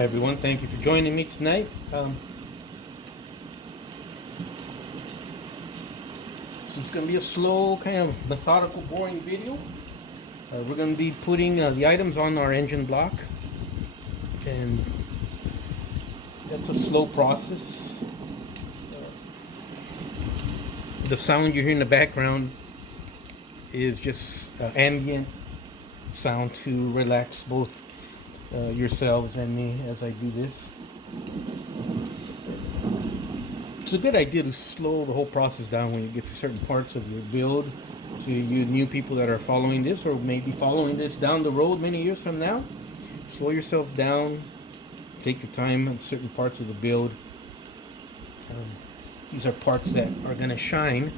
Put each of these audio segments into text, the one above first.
Hi everyone, thank you for joining me tonight. It's going to be a slow, kind of methodical, boring video. We're going to be putting the items on our engine block, and that's a slow process. The sound you hear in the background is just ambient sound to relax both yourselves and me as I do this. It's a good idea to slow the whole process down when you get to certain parts of your build. To you new people that are following this or maybe following this down the road many years from now, slow yourself down, take your time on certain parts of the build. These are parts that are going to shine.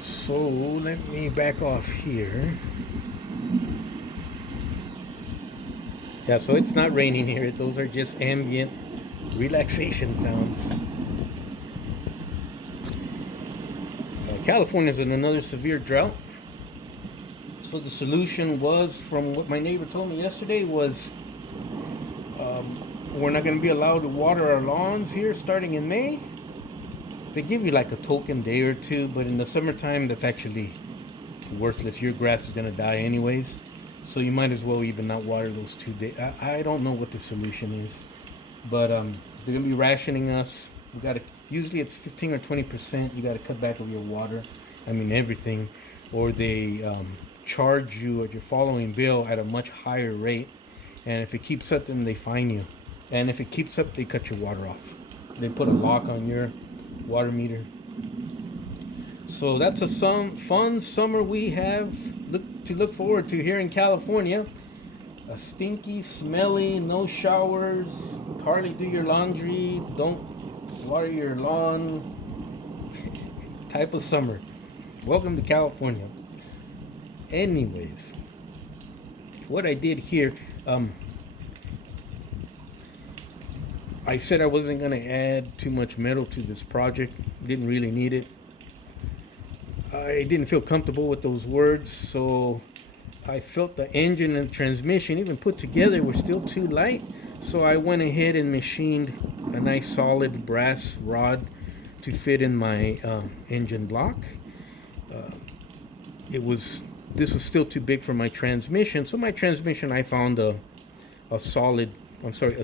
So let me back off here. Yeah, so it's not raining here. Those are just ambient relaxation sounds. California is in another severe drought. So the solution was, from what my neighbor told me yesterday, was we're not going to be allowed to water our lawns here starting in May. They give you like a token day or two, but in the summertime that's actually worthless. Your grass is going to die anyways, so you might as well even not water those 2 days. I don't know what the solution is, but they're going to be rationing us. We got to, usually it's 15 or 20%. You got to cut back on your water, everything, or they charge you at your following bill at a much higher rate, and if it keeps up, then they fine you, and if it keeps up, they cut your water off. They put a lock on your water meter. So that's a fun summer we have to look forward to here in California. A stinky, smelly, no showers, hardly do your laundry, don't water your lawn type of summer. Welcome to California. Anyways, what I did here, I said I wasn't going to add too much metal to this project. Didn't really need it. I didn't feel comfortable with those words, so I felt the engine and transmission, even put together, were still too light. So I went ahead and machined a nice solid brass rod to fit in my engine block. This was still too big for my transmission, so my transmission, I found a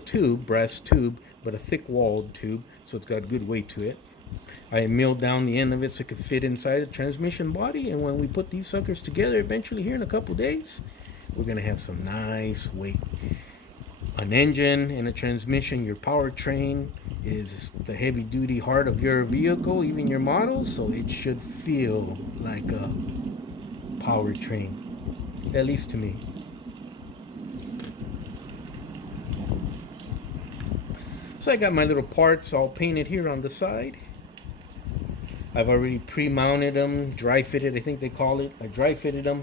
tube, brass tube, but a thick walled tube, so it's got good weight to it. I milled down the end of it so it could fit inside the transmission body, and when we put these suckers together eventually here in a couple days, we're going to have some nice weight. An engine and a transmission, your powertrain, is the heavy duty heart of your vehicle, even your model, so it should feel like a powertrain, at least to me. So I got my little parts all painted here on the side. I've already pre-mounted them, dry fitted, I think they call it. I dry fitted them.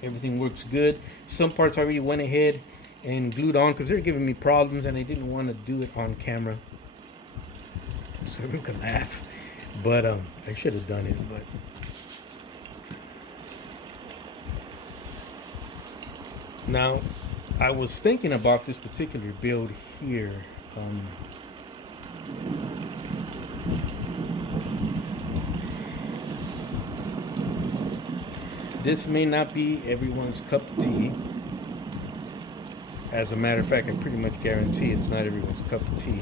Everything works good. Some parts I already went ahead and glued on because they're giving me problems and I didn't want to do it on camera, so everyone could laugh. But I should have done it. But now I was thinking about this particular build here. This may not be everyone's cup of tea. As a matter of fact, I pretty much guarantee it's not everyone's cup of tea.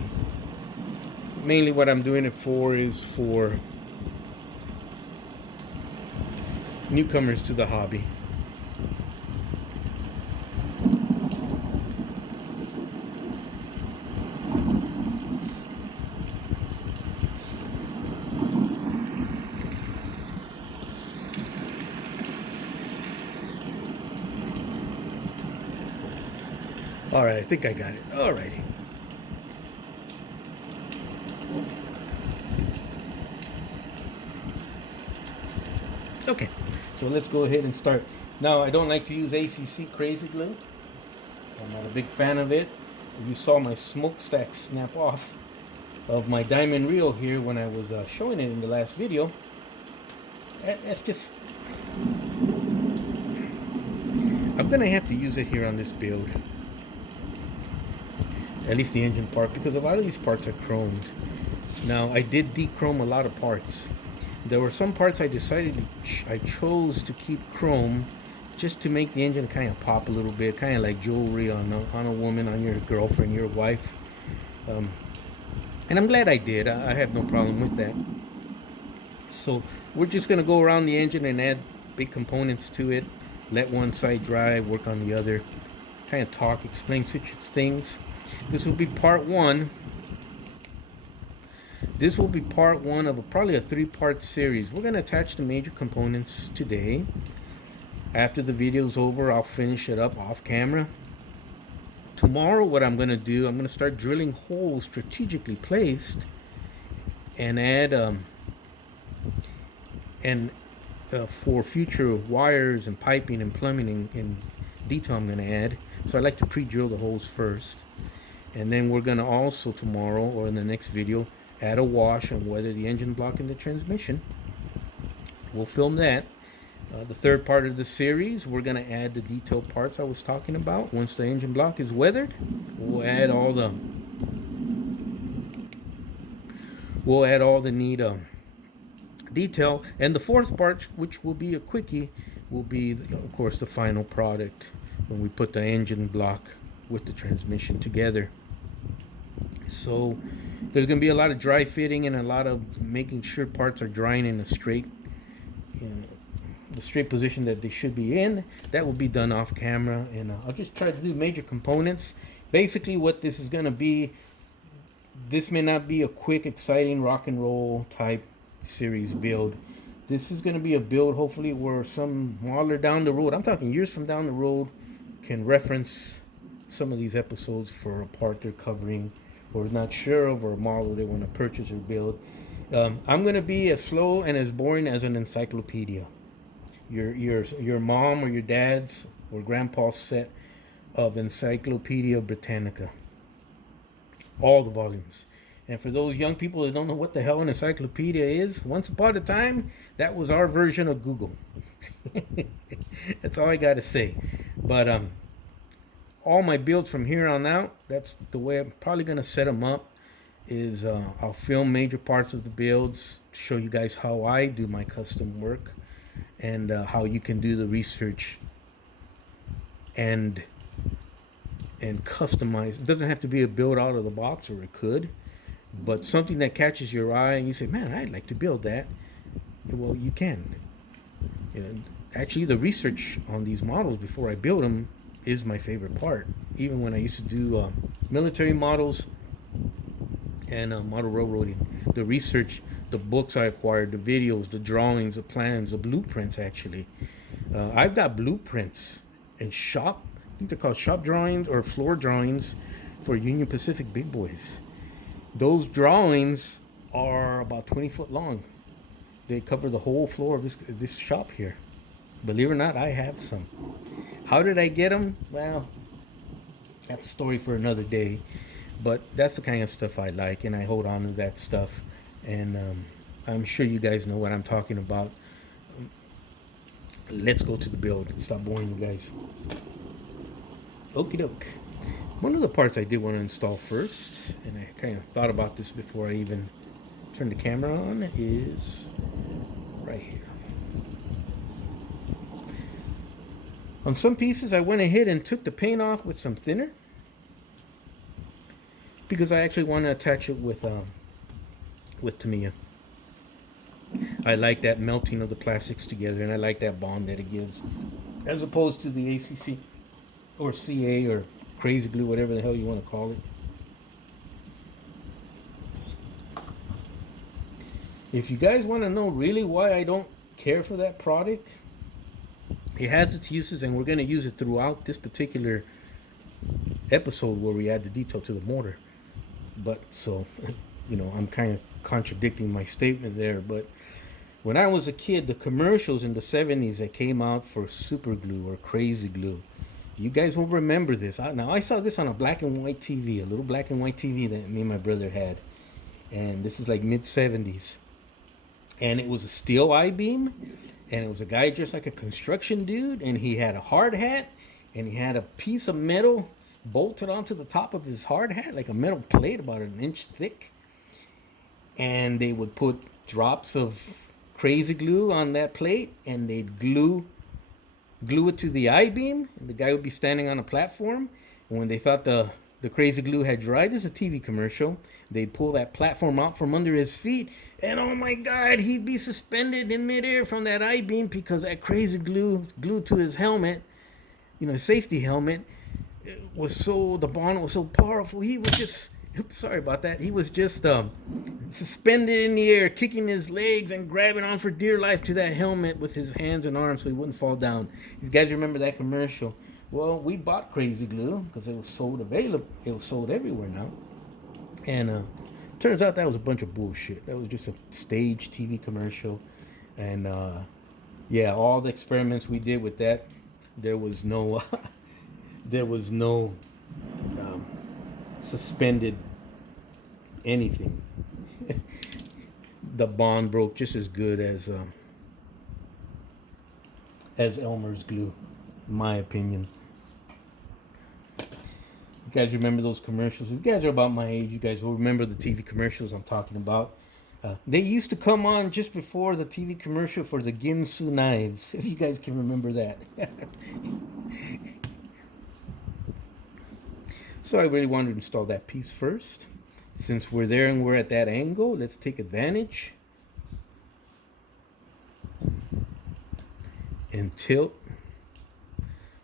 Mainly what I'm doing it for is for newcomers to the hobby. Alright, I think I got it. Alrighty. Okay, so let's go ahead and start. Now, I don't like to use ACC crazy glue. I'm not a big fan of it. You saw my smokestack snap off of my diamond reel here when I was showing it in the last video. That's just... I'm gonna have to use it here on this build. At least the engine part, because a lot of these parts are chromed. Now, I did de-chrome a lot of parts. There were some parts I chose to keep chrome just to make the engine kind of pop a little bit, kind of like jewelry on a woman, on your girlfriend, your wife. Um, and I'm glad I did. I have no problem with that. So we're just going to go around the engine and add big components to it, let one side dry, work on the other, kind of talk, explain such things. This will be part one. This will be part one of probably a 3-part series. We're going to attach the major components today. After the video's over, I'll finish it up off camera. Tomorrow, what I'm going to do, I'm going to start drilling holes strategically placed and add for future wires and piping and plumbing and detail I'm going to add. So I like to pre-drill the holes first. And then we're going to also tomorrow or in the next video add a wash on whether the engine block and the transmission. We'll film that. The third part of the series, we're going to add the detailed parts I was talking about. Once the engine block is weathered, we'll add all the neat detail. And the fourth part, which will be a quickie, will be, of course, the final product when we put the engine block with the transmission together. So there's going to be a lot of dry fitting and a lot of making sure parts are drying in a straight, the straight position that they should be in. That will be done off camera, and I'll just try to do major components. Basically, what this is going to be, this may not be a quick, exciting rock and roll type series build. This is going to be a build, hopefully, where some modeler down the road, I'm talking years from down the road, can reference some of these episodes for a part they're covering or not sure of, or a model they want to purchase or build. I'm going to be as slow and as boring as an encyclopedia. Your mom or your dad's or grandpa's set of Encyclopedia Britannica. All the volumes. And for those young people that don't know what the hell an encyclopedia is, once upon a time, that was our version of Google. That's all I got to say. But all my builds from here on out, that's the way I'm probably going to set them up, is I'll film major parts of the builds to show you guys how I do my custom work and how you can do the research and customize. It doesn't have to be a build out of the box, or it could, but something that catches your eye and you say, man, I'd like to build that. Well, you can. Actually, the research on these models before I build them is my favorite part. Even when I used to do military models and model railroading, the research, the books I acquired, the videos, the drawings, the plans, the blueprints. Actually, I've got blueprints and I think they're called shop drawings or floor drawings for Union Pacific big boys. Those drawings are about 20 foot long. They cover the whole floor of this shop here. Believe it or not, I have some. How did I get them? Well, that's a story for another day. But that's the kind of stuff I like, and I hold on to that stuff. And I'm sure you guys know what I'm talking about. Let's go to the build. Stop boring you guys. Okie doke. One of the parts I did want to install first, and I kind of thought about this before I even turned the camera on, is right here. On some pieces, I went ahead and took the paint off with some thinner because I actually want to attach it with Tamiya. I like that melting of the plastics together, and I like that bond that it gives, as opposed to the ACC or CA or crazy glue, whatever the hell you want to call it. If you guys want to know really why I don't care for that product, it has its uses, and we're going to use it throughout this particular episode where we add the detail to the motor. But so, I'm kind of contradicting my statement there. But when I was a kid, the commercials in the 70s that came out for super glue or crazy glue, you guys will remember this. Now, I saw this on a black and white TV, a little black and white TV that me and my brother had. And this is like mid-70s. And it was a steel I-beam. And it was a guy dressed like a construction dude. And he had a hard hat. And he had a piece of metal bolted onto the top of his hard hat, like a metal plate about an inch thick. And they would put drops of crazy glue on that plate, and they'd glue it to the I-beam, and the guy would be standing on a platform. And when they thought the crazy glue had dried, this is a TV commercial, they'd pull that platform out from under his feet, and oh my God, he'd be suspended in midair from that I-beam because that crazy glue glued to his helmet, his safety helmet, was so, the bond was so powerful. He was just, sorry about that. He was just suspended in the air, kicking his legs and grabbing on for dear life to that helmet with his hands and arms so he wouldn't fall down. You guys remember that commercial? Well, we bought crazy glue because it was sold available. It was sold everywhere now. And turns out that was a bunch of bullshit. That was just a stage TV commercial. And yeah, all the experiments we did with that, there was no there was no suspended anything. The bond broke just as good as Elmer's glue, in my opinion. You guys remember those commercials? If you guys are about my age, you guys will remember the TV commercials I'm talking about. They used to come on just before the TV commercial for the Ginsu knives, if you guys can remember that. So I really wanted to install that piece first. Since we're there and we're at that angle, let's take advantage and tilt.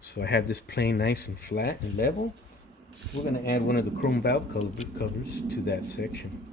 So I have this plane nice and flat and level. We're going to add one of the chrome valve covers to that section.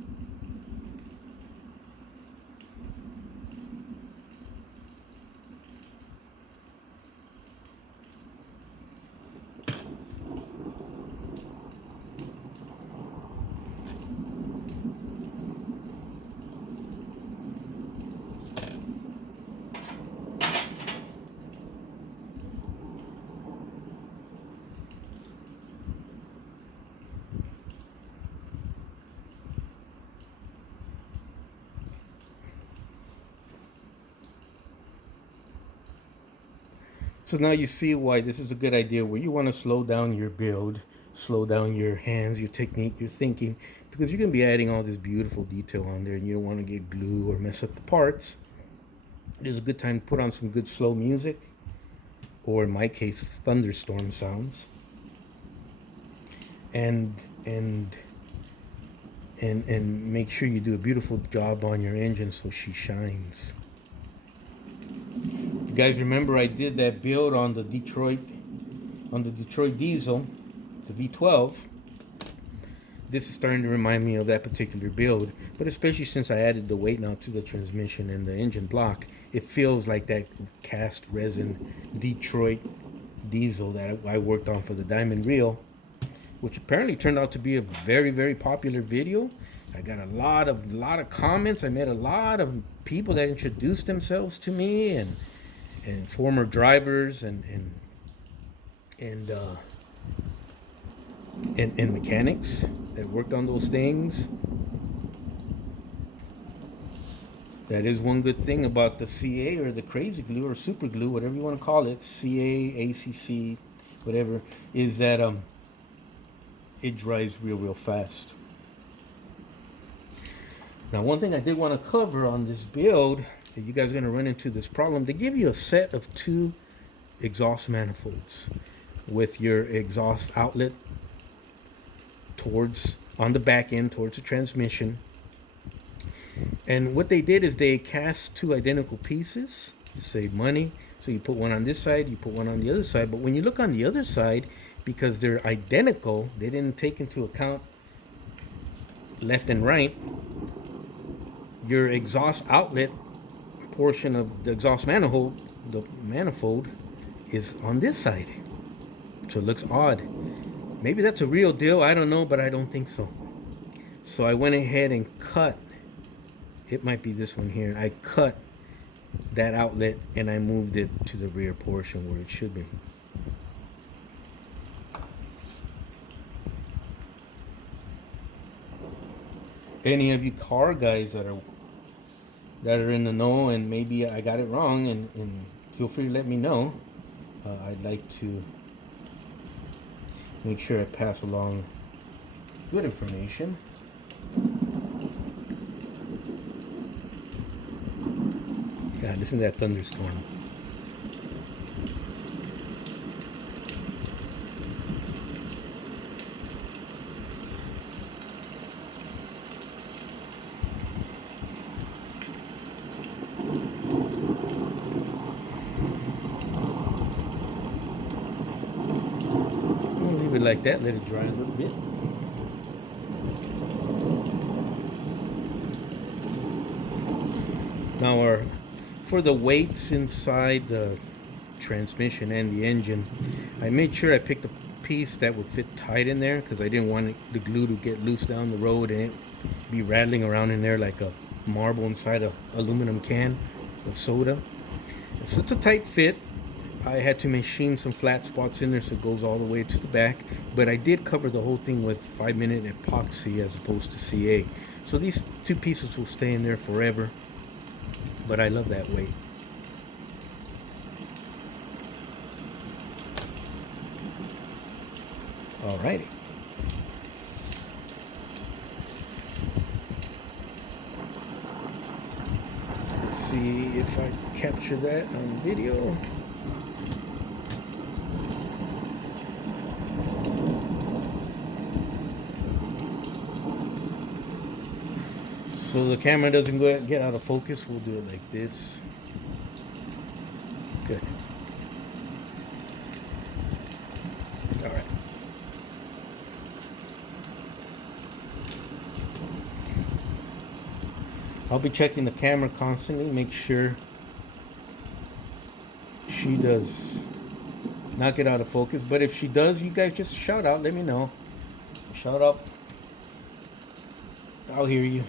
So now you see why this is a good idea, where you want to slow down your build, slow down your hands, your technique, your thinking, because you're going to be adding all this beautiful detail on there and you don't want to get glue or mess up the parts. It is a good time to put on some good slow music, or in my case, thunderstorm sounds. And make sure you do a beautiful job on your engine so she shines. You guys remember I did that build on the Detroit diesel, the V12. This is starting to remind me of that particular build, but especially since I added the weight now to the transmission and the engine block, it feels like that cast resin Detroit diesel that I worked on for the Diamond Reel, which apparently turned out to be a very, very popular video. I got a lot of comments. I met a lot of people that introduced themselves to me, and former drivers and mechanics that worked on those things. That is one good thing about the CA, or the crazy glue, or super glue, whatever you want to call it, CA, ACC, whatever, is that it dries real fast. Now, one thing I did want to cover on this build, that you guys are going to run into this problem. They give you a set of 2 exhaust manifolds with your exhaust outlet on the back end towards the transmission. And what they did is they cast 2 identical pieces to save money. So you put one on this side, you put one on the other side. But when you look on the other side, because they're identical, they didn't take into account left and right. Your exhaust outlet portion of the exhaust manifold, is on this side. So it looks odd. Maybe that's a real deal, I don't know, but I don't think so. So I went ahead and cut, it might be this one here, I cut that outlet and I moved it to the rear portion where it should be. Any of you car guys that are in the know, and maybe I got it wrong, and feel free to let me know. I'd like to Make sure I pass along good information. God, listen to that thunderstorm. We'll leave it like that, let it dry a little bit. Now, for the weights inside the transmission and the engine, I made sure I picked a piece that would fit tight in there because I didn't want the glue to get loose down the road and it be rattling around in there like a marble inside an aluminum can of soda. So it's a tight fit. I had to machine some flat spots in there so it goes all the way to the back, but I did cover the whole thing with 5-minute epoxy as opposed to CA. So these two pieces will stay in there forever, but I love that weight. Alrighty. Let's see if I capture that on video. So the camera doesn't get out of focus, we'll do it like this. Good. All right. I'll be checking the camera constantly, make sure she does not get out of focus. But if she does, you guys just shout out, let me know. Shout out. I'll hear you.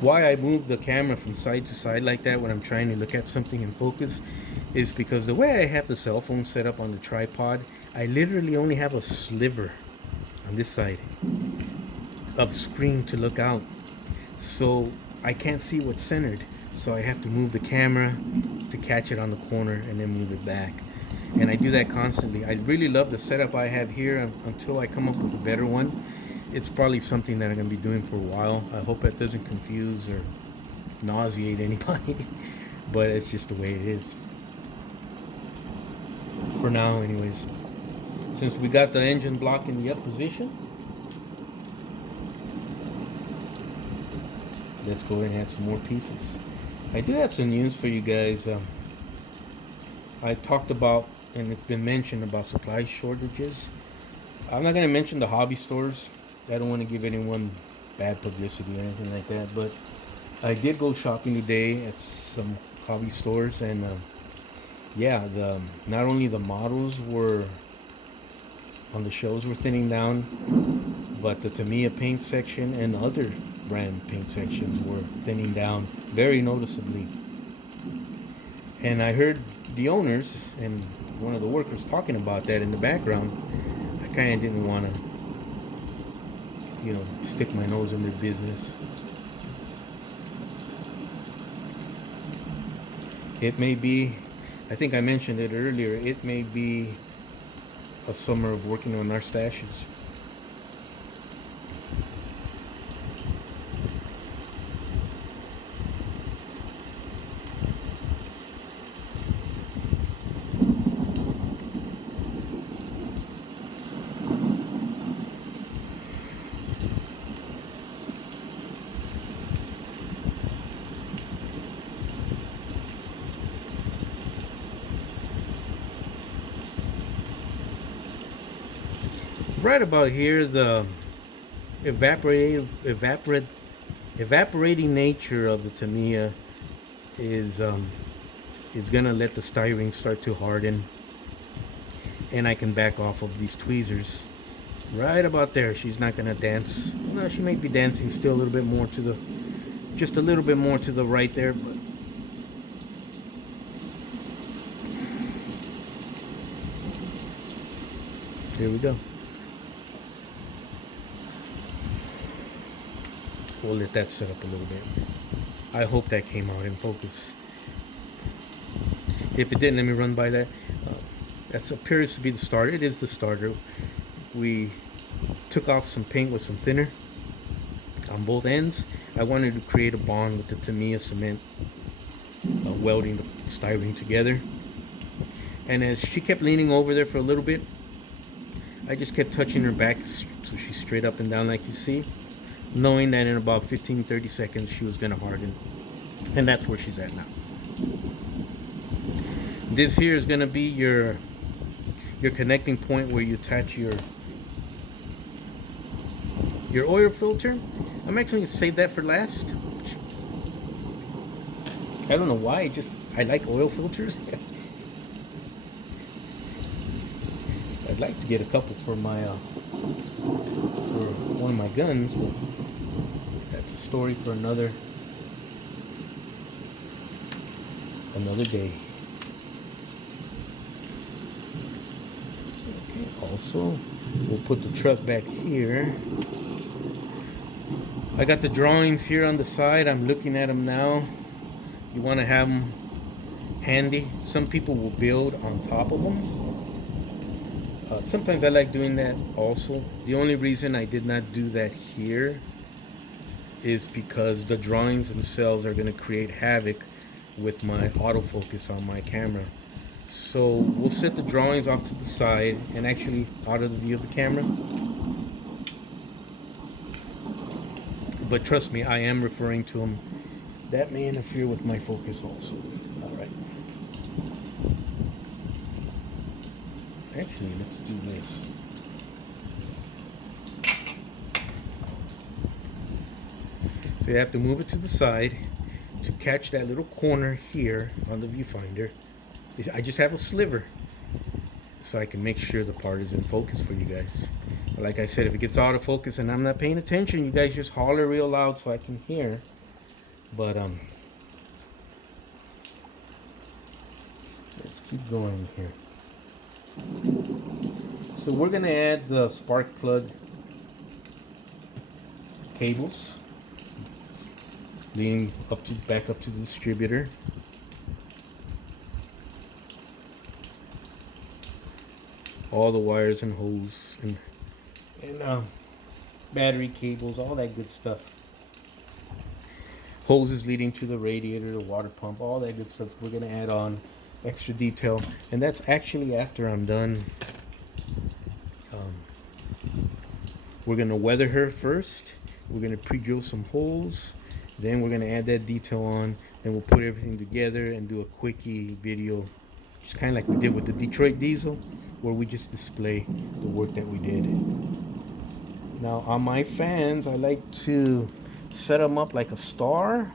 Why I move the camera from side to side like that when I'm trying to look at something in focus is because the way I have the cell phone set up on the tripod, I literally only have a sliver on this side of screen to look out. So I can't see what's centered. So I have to move the camera to catch it on the corner and then move it back. And I do that constantly. I really love the setup I have here until I come up with a better one. It's probably something that I'm going to be doing for a while. I hope that doesn't confuse or nauseate anybody, but it's just the way it is. For now, anyways. Since we got the engine block in the up position, let's go ahead and add some more pieces. I do have some news for you guys. I talked about, and it's been mentioned about supply shortages. I'm not going to mention the hobby stores. I don't want to give anyone bad publicity or anything like that, but I did go shopping today at some hobby stores, and yeah, not only the models were on the shelves were thinning down, but the Tamiya paint section and other brand paint sections were thinning down very noticeably. And I heard the owners and one of the workers talking about that in the background. I kind of didn't want to, stick my nose in their business. It may be, I think I mentioned it earlier, it may be a summer of working on our stashes. Right about here, the evaporating nature of the Tamiya is gonna let the styrene start to harden, and I can back off of these tweezers. Right about there, she's not gonna dance. No, she might be dancing still a little bit more to the, just a little bit more to the right there, but there we go. We'll let that set up a little bit. I hope that came out in focus. If it didn't, let me run by that. That appears to be the starter. It is the starter. We took off some paint with some thinner on both ends. I wanted to create a bond with the Tamiya cement, welding the styrene together. And as she kept leaning over there for a little bit, I just kept touching her back so she's straight up and down like you see, knowing that in about 15-30 seconds she was going to harden. And that's where she's at now. This here is going to be your connecting point where you attach your oil filter. I'm actually going to save that for last. I don't know why, I like oil filters. I'd like to get a couple for my for one of my guns, but that's a story for another day. Okay, also we'll put the truck back here. I got the drawings here on the side. I'm looking at them now. You want to have them handy. Some people will build on top of them. Sometimes I like doing that also. The only reason I did not do that here is because the drawings themselves are going to create havoc with my autofocus on my camera. So we'll set the drawings off to the side and actually out of the view of the camera. But trust me, I am referring to them. That may interfere with my focus also. Alright. Actually, let's do this. So you have to move it to the side to catch that little corner here on the viewfinder. I just have a sliver so I can make sure the part is in focus for you guys. But like I said, if it gets out of focus and I'm not paying attention, you guys just holler real loud so I can hear. But let's keep going here. So we're gonna add the spark plug cables leading back up to the distributor. All the wires and hose and battery cables, all that good stuff. Hoses leading to the radiator, the water pump, all that good stuff. We're gonna add on extra detail, and that's actually after I'm done. We're gonna weather her first. We're gonna pre-drill some holes. Then we're gonna add that detail on. Then we'll put everything together and do a quickie video, just kind of like we did with the Detroit diesel, where we just display the work that we did. Now on my fans, I like to set them up like a star.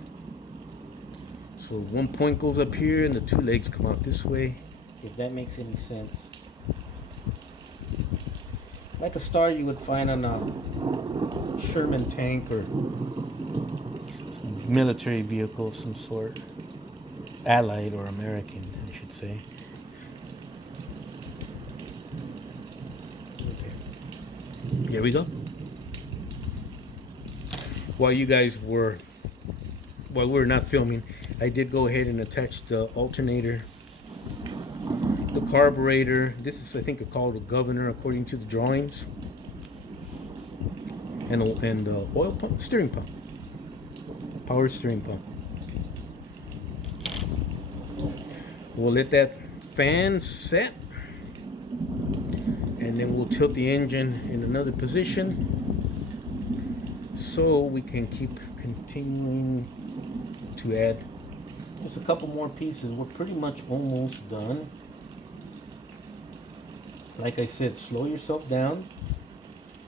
So one point goes up here and the two legs come out this way, if that makes any sense. Like a star you would find on a Sherman tank or military vehicle of some sort. Allied or American, I should say. Okay. Here we go. While we were not filming, I did go ahead and attach the alternator, the carburetor. This is, I think, called a governor according to the drawings, and the oil pump, steering pump, power steering pump. We'll let that fan set, and then we'll tilt the engine in another position so we can keep continuing to add just a couple more pieces. We're pretty much almost done. Like I said, slow yourself down.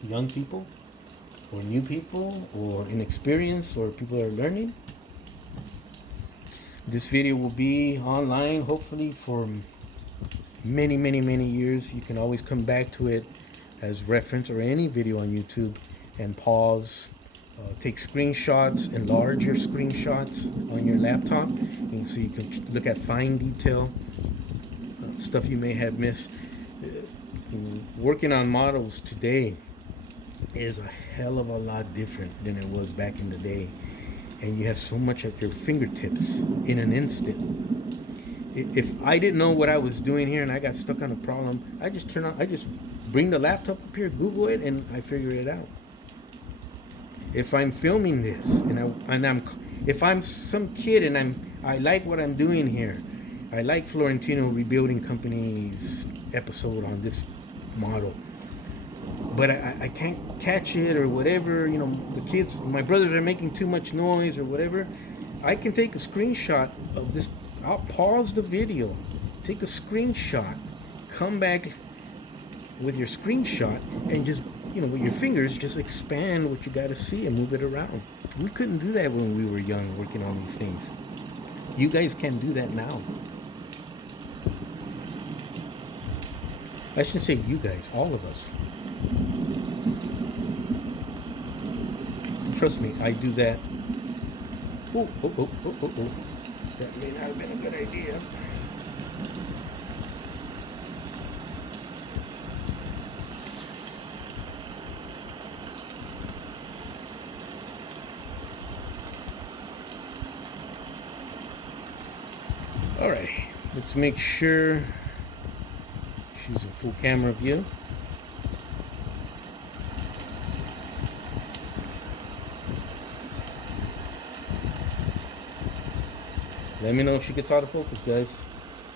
Young people or new people or inexperienced or people that are learning. This video will be online hopefully for many years. You can always come back to it as reference, or any video on YouTube, and pause, take screenshots, enlarge your screenshots on your laptop, and so you can look at fine detail, stuff you may have missed. Working on models today, is a hell of a lot different than it was back in the day. And you have so much at your fingertips in an instant. If I didn't know what I was doing here and I got stuck on a problem, I just bring the laptop up here, Google it, and I figure it out. If I'm filming this if I'm some kid and I like what I'm doing here, I like Florentino Rebuilding Company's episode on this model, but I can't catch it or whatever. The kids, my brothers are making too much noise or whatever. I can take a screenshot of this. I'll pause the video, take a screenshot, come back with your screenshot, and just, with your fingers, just expand what you got to see and move it around. We couldn't do that when we were young working on these things. You guys can do that now. I shouldn't say you guys, all of us. Trust me, I do that. Oh. That may not have been a good idea. All right, let's make sure she's in full camera view. Let me know if she gets out of focus, guys.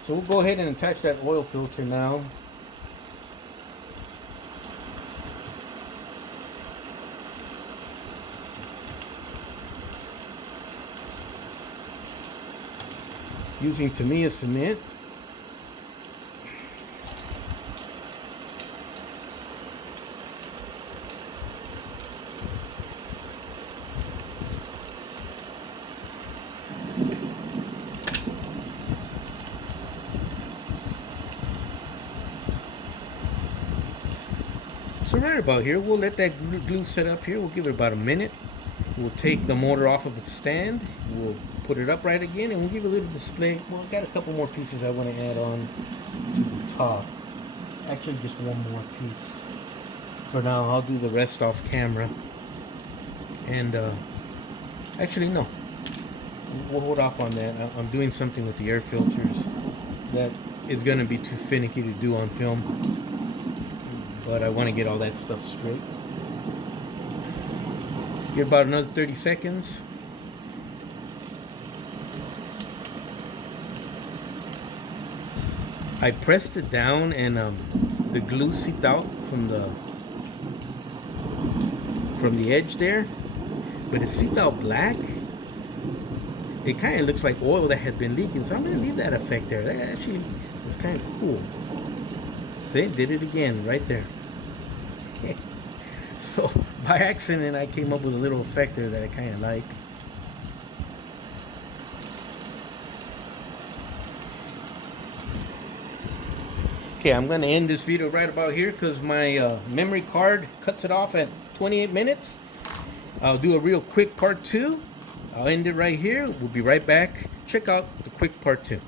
So we'll go ahead and attach that oil filter now. Using Tamiya cement. So right about here, we'll let that glue set up here. We'll give it about a minute. We'll take the motor off of its stand. We'll put it upright again, and we'll give it a little display. Well, I've got a couple more pieces I want to add on to the top. Actually, just one more piece. For now, I'll do the rest off camera. And actually, no. We'll hold off on that. I'm doing something with the air filters that is going to be too finicky to do on film. But I want to get all that stuff straight. Give about another 30 seconds. I pressed it down and the glue seeped out from the edge there, but it seeped out black. It kind of looks like oil that had been leaking, so I'm going to leave that effect there. That actually was kind of cool. See, did it again right there. So by accident I came up with a little effect there that I kind of like. Okay, I'm going to end this video right about here because my memory card cuts it off at 28 minutes. I'll do a real quick part 2. I'll end it right here. We'll be right back. Check out the quick part 2.